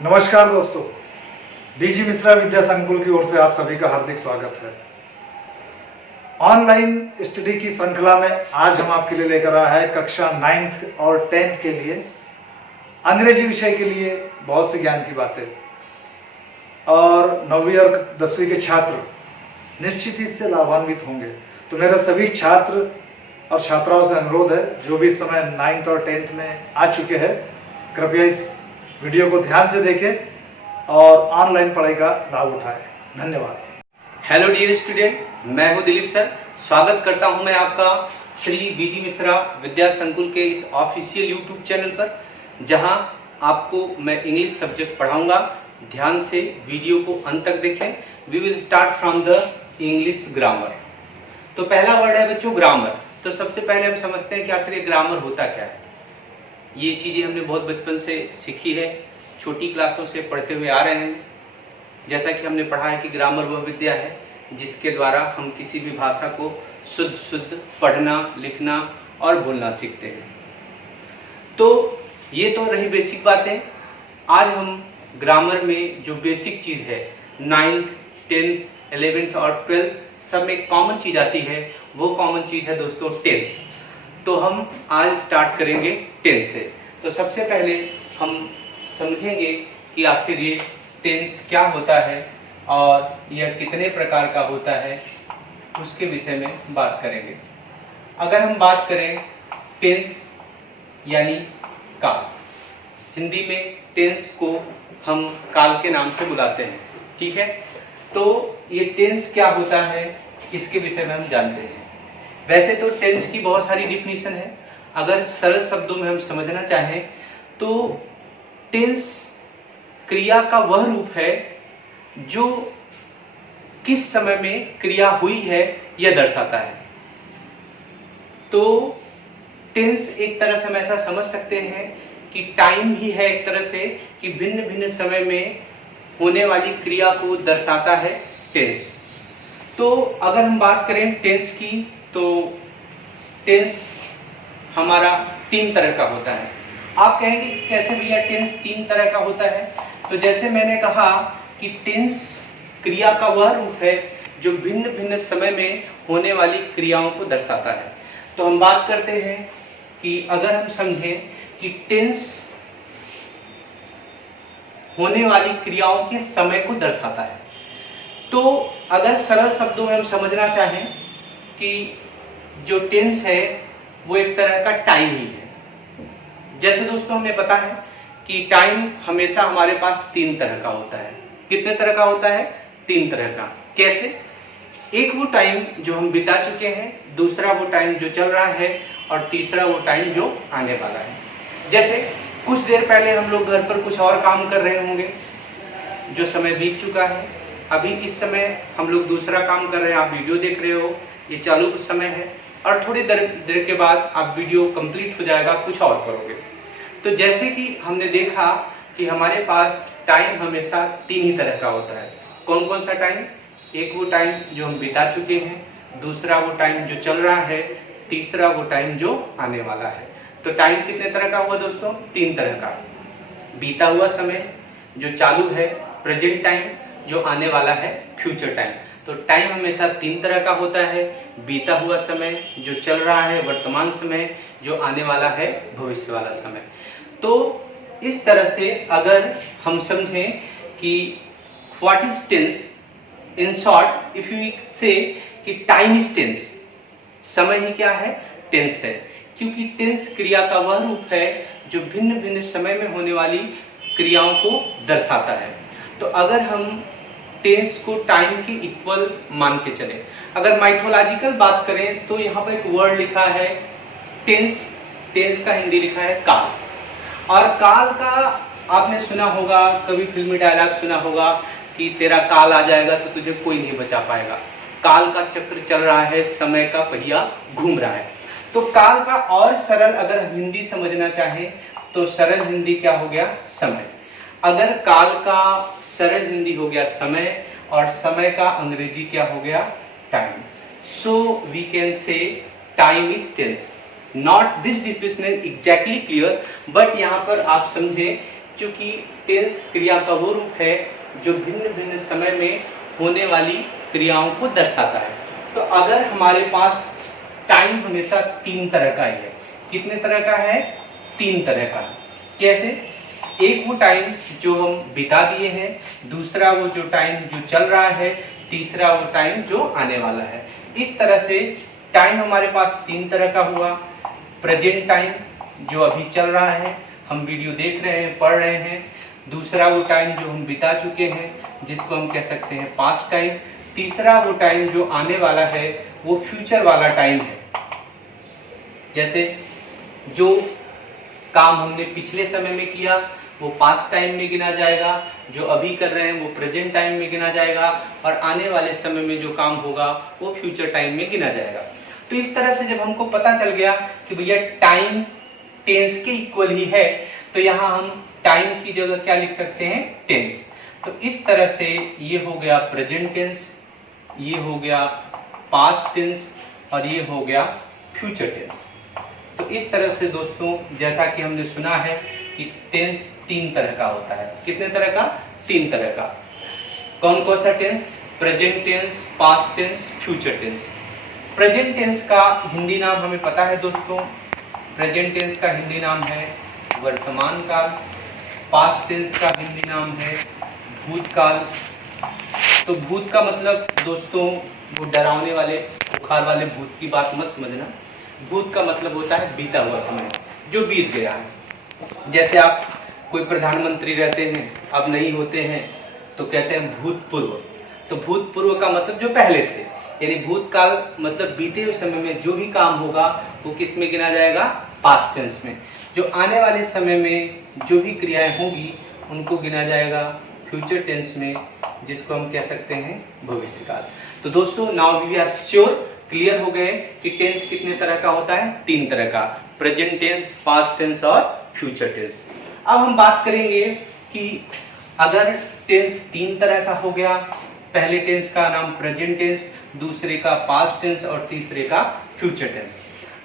नमस्कार दोस्तों, बीजी मिश्रा विद्या संकुल की ओर से आप सभी का हार्दिक स्वागत है। ऑनलाइन स्टडी की श्रृंखला में आज हम आपके लिए लेकर आए हैं कक्षा 9th और 10th के लिए अंग्रेजी विषय के लिए बहुत से ज्ञान की बातें। और 9वीं और 10वीं के छात्र निश्चित ही इससे लाभान्वित होंगे। तो मेरा सभी छात्र और छात्राओं से अनुरोध है, जो भी इस समय 9th और 10th में आ चुके हैं, कृपया इस वीडियो को ध्यान से देखें और ऑनलाइन पढ़ाई का लाभ उठाएं। धन्यवाद। हेलो डियर स्टूडेंट, मैं हूं दिलीप सर। स्वागत करता हूं मैं आपका श्री बीजी मिश्रा विद्या संकुल के इस ऑफिशियल यूट्यूब चैनल पर, जहां आपको मैं इंग्लिश सब्जेक्ट पढ़ाऊंगा। ध्यान से वीडियो को अंत तक देखें। We will start from the English grammar. तो पहला वर्ड है बच्चों ग्रामर। तो सबसे पहले हम समझते हैं कि आखिर ये ग्रामर होता क्या है। ये चीजें हमने बहुत बचपन से सीखी है, छोटी क्लासों से पढ़ते हुए आ रहे हैं। जैसा कि हमने पढ़ा है कि ग्रामर वह विद्या है जिसके द्वारा हम किसी भी भाषा को शुद्ध पढ़ना, लिखना और बोलना सीखते हैं। तो ये तो रही बेसिक बातें। आज हम ग्रामर में जो बेसिक चीज है 9th, 10th, 11th और 12th सब में कॉमन चीज आती है। वो कॉमन चीज है दोस्तों टेंस। तो हम आज स्टार्ट करेंगे टेंस से। तो सबसे पहले हम समझेंगे कि आखिर ये टेंस क्या होता है और यह कितने प्रकार का होता है, उसके विषय में बात करेंगे। अगर हम बात करें टेंस यानी काल, हिंदी में टेंस को हम काल के नाम से बुलाते हैं, ठीक है। तो ये टेंस क्या होता है इसके विषय में हम जानते हैं। वैसे तो टेंस की बहुत सारी डिफिनीशन है। अगर सरल शब्दों में हम समझना चाहें तो टेंस क्रिया का वह रूप है जो किस समय में क्रिया हुई है यह दर्शाता है। तो टेंस एक तरह से हम ऐसा समझ सकते हैं कि टाइम ही है एक तरह से, कि भिन्न भिन्न समय में होने वाली क्रिया को दर्शाता है टेंस। तो अगर हम बात करें टेंस की, तो टेंस हमारा 3 तरह का होता है। आप कहेंगे कैसे भैया टेंस 3 तरह का होता है? तो जैसे मैंने कहा कि टेंस क्रिया का वह रूप है जो भिन्न भिन्न समय में होने वाली क्रियाओं को दर्शाता है। तो हम बात करते हैं कि अगर हम समझें कि टेंस होने वाली क्रियाओं के समय को दर्शाता है, तो अगर सरल शब्दों में हम समझना चाहें कि जो टेंस है वो एक तरह का टाइम ही है। जैसे दोस्तों हमें पता है कि टाइम हमेशा हमारे पास 3 तरह का होता है। कितने तरह का होता है? 3 तरह का। कैसे? एक वो टाइम जो हम बिता चुके हैं, दूसरा वो टाइम जो चल रहा है और तीसरा वो टाइम जो आने वाला है। जैसे कुछ देर पहले हम लोग घर पर कुछ और काम कर रहे होंगे, जो समय बीत चुका है। अभी इस समय हम लोग दूसरा काम कर रहे हैं, आप वीडियो देख रहे हो, ये चालू समय है। और थोड़ी देर के बाद आप वीडियो कंप्लीट हो जाएगा, कुछ और करोगे। तो जैसे कि हमने देखा कि हमारे पास टाइम हमेशा 3 ही तरह का होता है। कौन कौन सा टाइम? एक वो टाइम जो हम बिता चुके हैं, दूसरा वो टाइम जो चल रहा है, तीसरा वो टाइम जो आने वाला है। तो टाइम कितने तरह का हुआ दोस्तों? 3 तरह का। बीता हुआ समय जो चालू है, प्रेजेंट टाइम, जो आने वाला है, फ्यूचर टाइम। तो टाइम हमेशा 3 तरह का होता है। बीता हुआ समय जो चल रहा है, वर्तमान समय, जो आने वाला है, भविष्य वाला समय। तो इस तरह से अगर हम समझें कि what is tense, in short if you say कि टाइम इज टेंस, समय ही क्या है? टेंस है। क्योंकि टेंस क्रिया का वह रूप है जो भिन्न भिन्न समय में होने वाली क्रियाओं को दर्शाता है। तो अगर हम टेंस को टाइम के इक्वल मान के चले, अगर माइथोलॉजिकल बात करें तो यहाँ पर एक वर्ड लिखा है टेंस। टेंस का हिंदी लिखा है काल। और काल का आपने सुना होगा, कभी फिल्मी डायलॉग सुना होगा कि तेरा काल आ जाएगा तो तुझे कोई नहीं बचा पाएगा। काल का चक्र चल रहा है, समय का पहिया घूम रहा है। तो काल का और सरल अगर हिंदी समझना चाहें तो सरल हिंदी क्या हो गया? समय। अगर काल का सरल हिंदी हो गया समय और समय का अंग्रेजी क्या हो गया? Time. So we can say time is tense. Not this definition exactly clear, but यहाँ पर आप समझें चूंकि टेंस क्रिया का वो रूप है जो भिन्न भिन्न समय में होने वाली क्रियाओं को दर्शाता है। तो अगर हमारे पास टाइम हमेशा 3 तरह का ही है, कितने तरह का है? 3 तरह का। कैसे? एक वो टाइम जो हम बिता दिए हैं, दूसरा वो जो टाइम जो चल रहा है, तीसरा वो टाइम जो आने वाला है। इस तरह से टाइम हमारे पास 3 तरह का हुआ। प्रेजेंट टाइम जो अभी चल रहा है, हम वीडियो देख रहे हैं, पढ़ रहे हैं। दूसरा वो टाइम जो हम बिता चुके हैं, जिसको हम कह सकते हैं पास्ट टाइम। तीसरा वो टाइम जो आने वाला है, वो फ्यूचर वाला टाइम है। जैसे जो काम हमने पिछले समय में किया वो पास्ट टाइम में गिना जाएगा, जो अभी कर रहे हैं वो प्रेजेंट टाइम में गिना जाएगा, और आने वाले समय में जो काम होगा वो फ्यूचर टाइम में गिना जाएगा। तो इस तरह से जब हमको पता चल गया कि भैया टाइम टेंस के इक्वल ही है, तो यहाँ हम टाइम की जगह क्या लिख सकते हैं? टेंस। तो इस तरह से ये हो गया प्रेजेंट टेंस, ये हो गया पास्ट टेंस, और ये हो गया फ्यूचर टेंस। तो इस तरह से दोस्तों, जैसा कि हमने सुना है कि टेंस 3 तरह का होता है। कितने तरह का? 3 तरह का। कौन कौन सा tense? Present tense, past tense, future tense. Present tense का हिंदी नाम हमें पता है दोस्तों। प्रेजेंट टेंस का हिंदी नाम है वर्तमान काल। पास्ट टेंस का हिंदी नाम है भूतकाल। तो भूत का मतलब दोस्तों वो डरावने वाले, बुखार वाले भूत की बात मत समझना। भूत का मतलब होता है बीता हुआ समय, जो बीत गया है। जैसे आप कोई प्रधानमंत्री रहते हैं, अब नहीं होते हैं, तो कहते हैं भूतपूर्व। तो भूतपूर्व का मतलब जो पहले थे, यानी भूतकाल मतलब बीते हुए समय में जो भी काम होगा वो किस में गिना जाएगा? पास्ट टेंस में। जो आने वाले समय में जो भी क्रियाएं होंगी उनको गिना जाएगा फ्यूचर टेंस में, जिसको हम कह सकते हैं भविष्यकाल। तो दोस्तों, now we are sure, clear हो गए कि टेंस कितने तरह का होता है? 3 तरह का, प्रेजेंट टेंस, पास्ट टेंस और फ्यूचर टेंस। अब हम बात करेंगे कि अगर टेंस 3 तरह का हो गया, पहले टेंस का नाम प्रेजेंट टेंस, दूसरे का पास्ट टेंस और तीसरे का फ्यूचर टेंस।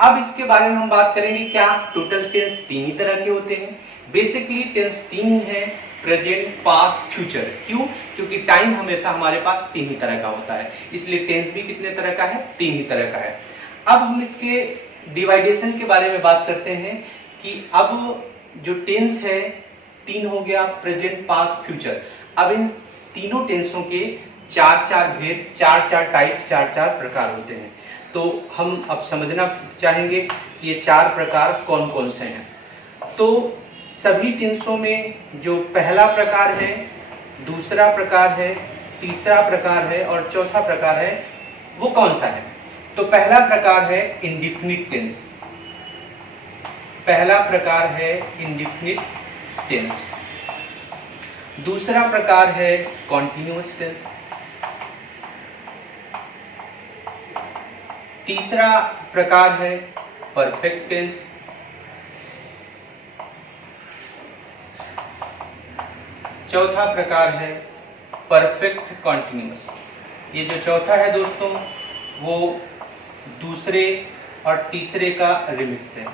अब इसके बारे में हम बात करेंगे, क्या टोटल टेंस 3 ही तरह के होते हैं? बेसिकली टेंस 3 ही है, प्रेजेंट, पास्ट, फ्यूचर। क्यों? क्योंकि टाइम हमेशा हमारे पास 3 ही तरह का होता है, इसलिए टेंस भी कितने तरह का है? 3 ही तरह का है। अब हम इसके डिवाइडेशन के बारे में बात करते हैं कि अब जो टेंस है 3 हो गया, प्रेजेंट, पास्ट, फ्यूचर। अब इन तीनों टेंसों के 4-4 भेद, 4-4 टाइप, 4-4 प्रकार होते हैं। तो हम अब समझना चाहेंगे कि ये 4 प्रकार कौन कौन से हैं। तो सभी टेंसों में जो पहला प्रकार है, दूसरा प्रकार है, तीसरा प्रकार है और चौथा प्रकार है, वो कौन सा है? तो पहला प्रकार है इंडेफिनिट टेंस। पहला प्रकार है इंडेफिनिट टेंस। दूसरा प्रकार है कॉन्टिन्यूअस टेंस। तीसरा प्रकार है परफेक्ट टेंस। चौथा प्रकार है परफेक्ट कॉन्टिन्यूअस। ये जो चौथा है दोस्तों, वो दूसरे और तीसरे का रिमिक्स है।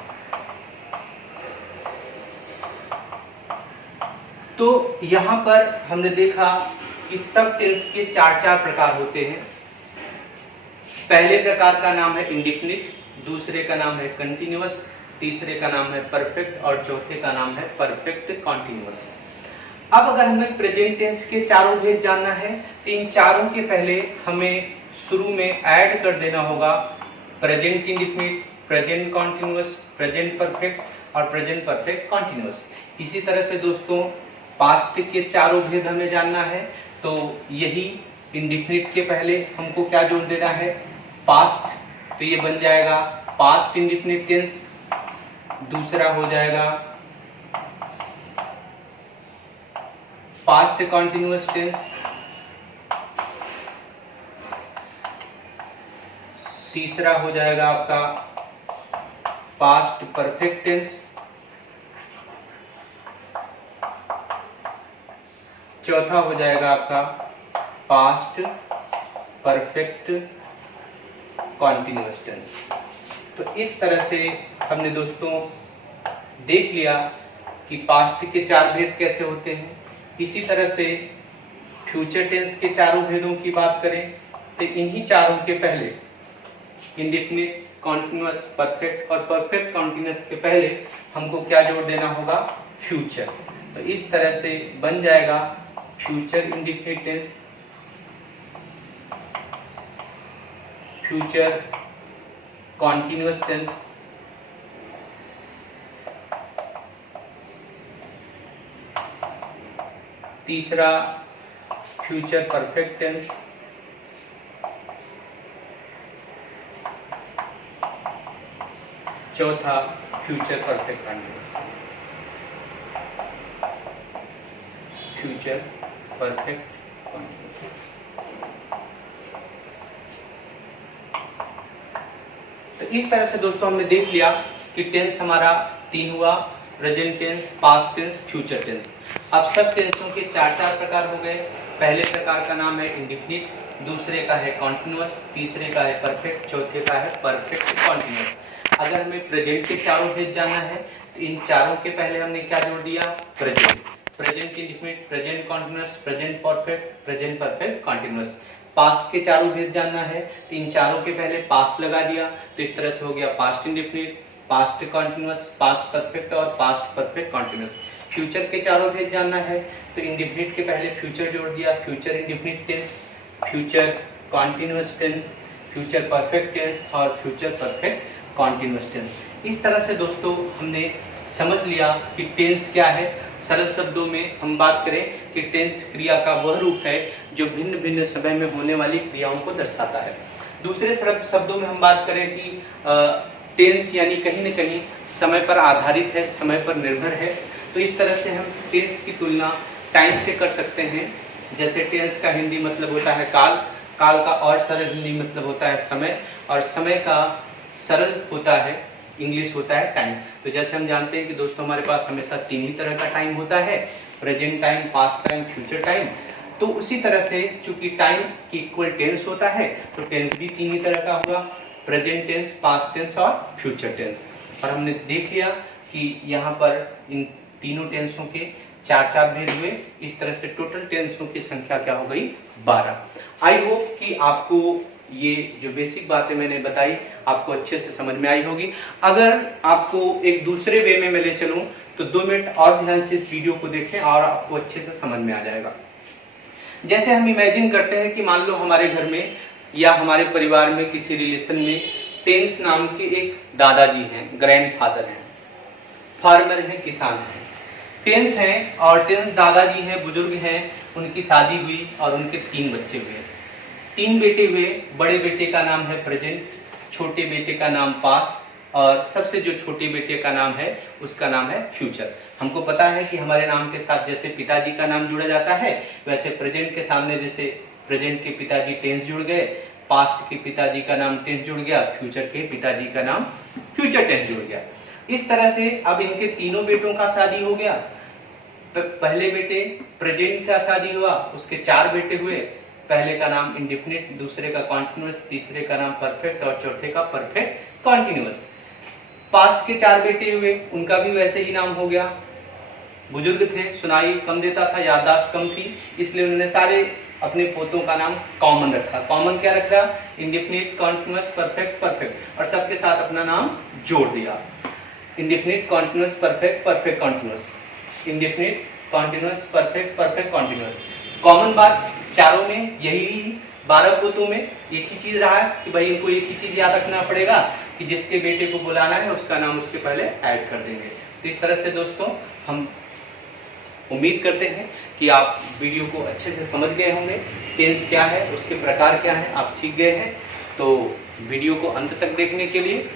तो यहां पर हमने देखा कि सब टेंस के 4-4 प्रकार होते हैं। पहले प्रकार का नाम है इंडेफिनिट, दूसरे का नाम है कंटिन्यूअस, तीसरे का नाम है परफेक्ट और चौथे का नाम है परफेक्ट कॉन्टिन्यूअस। अब अगर हमें प्रेजेंट टेंस के चारों भेद जानना है, तो इन चारों के पहले हमें शुरू में ऐड कर देना होगा present indefinite, present continuous, present perfect और प्रेजेंट परफेक्ट कॉन्टिन्यूअस। इसी तरह से दोस्तों पास्ट के चारों भेद हमें जानना है, तो यही इंडेफिनिट के पहले हमको क्या जोड़ देना है? पास्ट। तो ये बन जाएगा पास्ट इंडेफिनिट टेंस। दूसरा हो जाएगा पास्ट कॉन्टिन्यूअस टेंस। तीसरा हो जाएगा आपका पास्ट परफेक्ट टेंस। चौथा हो जाएगा आपका पास्ट परफेक्ट कॉन्टिन्यूअस टेंस। तो इस तरह से हमने दोस्तों देख लिया कि पास्ट के 4 भेद कैसे होते हैं। इसी तरह से फ्यूचर टेंस के चारों भेदों की बात करें तो इन्हीं चारों के पहले इंडेफिनिट, कॉन्टिन्यूअस, परफेक्ट और परफेक्ट कॉन्टिन्यूअस के पहले हमको क्या जोड़ देना होगा, फ्यूचर। तो इस तरह से बन जाएगा future indefinite tense, future continuous tense, तीसरा फ्यूचर परफेक्ट टेंस, चौथा future perfect continuous, future perfect continuous. तो इस तरह से दोस्तों हमने देख लिया कि टेंस हमारा 3 हुआ, present tense, past tense, future tense. अब सब टेंसों के 4 प्रकार हो गए। पहले प्रकार का नाम है इंडेफिनिट, दूसरे का है कॉन्टिन्यूअस, तीसरे का है परफेक्ट, चौथे का है परफेक्ट कॉन्टिन्यूअस। अगर हमें प्रेजेंट के चारों भेद जानना है तो इन चारों के पहले हमने क्या जोड़ दिया, present, present indefinite, present continuous, present perfect, present perfect continuous. Past के चारों भेद जानना है तो इन चारों के पहले पास्ट लगा दिया, तो इस तरह से हो गया past indefinite, past continuous, past perfect और पास्ट परफेक्ट कॉन्टिन्यूअस। फ्यूचर के चारों भेद जानना है तो इंडेफिनिट के पहले फ्यूचर जोड़ दिया, future indefinite tense, future continuous tense, future perfect tense और फ्यूचर परफेक्ट कॉन्टिन्यूअस टेंस। इस तरह से दोस्तों हमने समझ लिया कि टेंस क्या है। सरल शब्दों में हम बात करें कि टेंस क्रिया का वह रूप है जो भिन्न भिन्न समय में होने वाली क्रियाओं को दर्शाता है। दूसरे सरल शब्दों में हम बात करें कि टेंस यानी कहीं न कहीं समय पर आधारित है, समय पर निर्भर है। तो इस तरह से हम टेंस की तुलना टाइम से कर सकते हैं। जैसे टेंस का हिंदी मतलब होता है काल, काल का और सरल हिंदी मतलब होता है समय, और समय का सरल होता है इंग्लिश होता है टाइम। तो जैसे हम जानते हैं कि दोस्तों हमारे पास हमेशा 3 ही तरह का टाइम होता है, present time, past time, future time. तो उसी तरह से चूंकि टाइम की इक्वल टेंस होता है तो टेंस भी 3 ही तरह का होगा, प्रेजेंट टेंस, पास्ट टेंस और फ्यूचर टेंस। और हमने देख लिया कि यहाँ पर इन तीनों टेंसों के 4 भेद हुए। इस तरह से टोटल टेंसों की संख्या क्या हो गई, 12। आई होप कि आपको ये जो बेसिक बातें मैंने बताई आपको अच्छे से समझ में आई होगी। अगर आपको एक दूसरे वे में मैं ले चलूं तो 2 मिनट और ध्यान से इस वीडियो को देखें और आपको अच्छे से समझ में आ जाएगा। जैसे हम इमेजिन करते हैं कि मान लो हमारे घर में या हमारे परिवार में किसी रिलेशन में टेंस नाम के एक दादाजी हैं, ग्रैंडफादर हैं, फार्मर हैं, किसान हैं। टेंस हैं और टेंस दादाजी हैं, बुजुर्ग हैं, उनकी शादी हुई और उनके 3 बच्चे हुए, 3 बेटे हुए। बड़े बेटे का नाम है प्रेजेंट, छोटे बेटे का नाम पास्ट और सबसे जो छोटे बेटे का नाम है उसका नाम है फ्यूचर। हमको पता है कि हमारे नाम के साथ जैसे पिताजी का नाम जुड़ा जाता है वैसे प्रेजेंट के सामने जैसे प्रेजेंट के पिताजी टेंस जुड़ गए, पास्ट के पिताजी का नाम टेंस जुड़ गया, फ्यूचर के पिताजी का नाम फ्यूचर टेंस जुड़ गया। इस तरह से अब इनके तीनों बेटों का शादी हो गया। पहले बेटे प्रेजेंट का शादी हुआ, उसके 4 बेटे हुए। पहले का नाम इंडेफिनिट, दूसरे का कॉन्टिन्यूअस, तीसरे का नाम परफेक्ट और चौथे का परफेक्ट कॉन्टिन्यूअस। पास्ट के 4 बेटे हुए, उनका भी वैसे ही नाम हो गया। बुजुर्ग थे, सुनाई कम देता था, याददाश्त कम थी, इसलिए उन्होंने सारे अपने पोतों का नाम कॉमन रखा। कॉमन क्या रखा, इंडेफिनिट, कॉन्टिन्यूअस, परफेक्ट, परफेक्ट, और सबके साथ अपना नाम जोड़ दिया। Indefinite, continuous, perfect, perfect continuous, indefinite, continuous, perfect, perfect continuous. Common बात चारों में यही, 12 पोतों में एक ही चीज रहा है कि भाई इनको एक ही चीज याद रखना पड़ेगा कि जिसके बेटे को बुलाना है उसका नाम उसके पहले ऐड कर देंगे। तो इस तरह से दोस्तों हम उम्मीद करते हैं कि आप वीडियो को अच्छे से समझ गए होंगे। टेंस क्या है, उसके प्रकार क्या है, आप सीख गए हैं। तो वीडियो को अंत तक देखने के लिए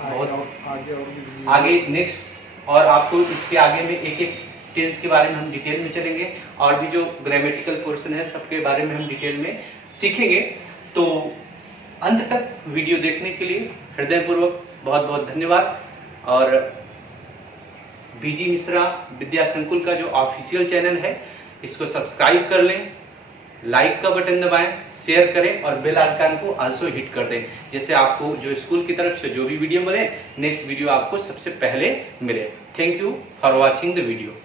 बहुत आगे नेक्स्ट, और आपको इसके आगे में एक टेंस के बारे में हम डिटेल में चलेंगे और भी जो ग्रामेटिकल पोर्शन है सबके बारे में हम डिटेल में सीखेंगे। तो अंत तक वीडियो देखने के लिए हृदयपूर्वक बहुत बहुत धन्यवाद। और बीजी मिश्रा विद्या संकुल का जो ऑफिशियल चैनल है इसको सब्सक्राइब कर लें, लाइक का बटन दबाएं, शेयर करें और बेल आइकन को आल्सो हिट कर दें, जिससे आपको जो स्कूल की तरफ से जो भी वीडियो मिले, नेक्स्ट वीडियो आपको सबसे पहले मिले। Thank you for watching the video.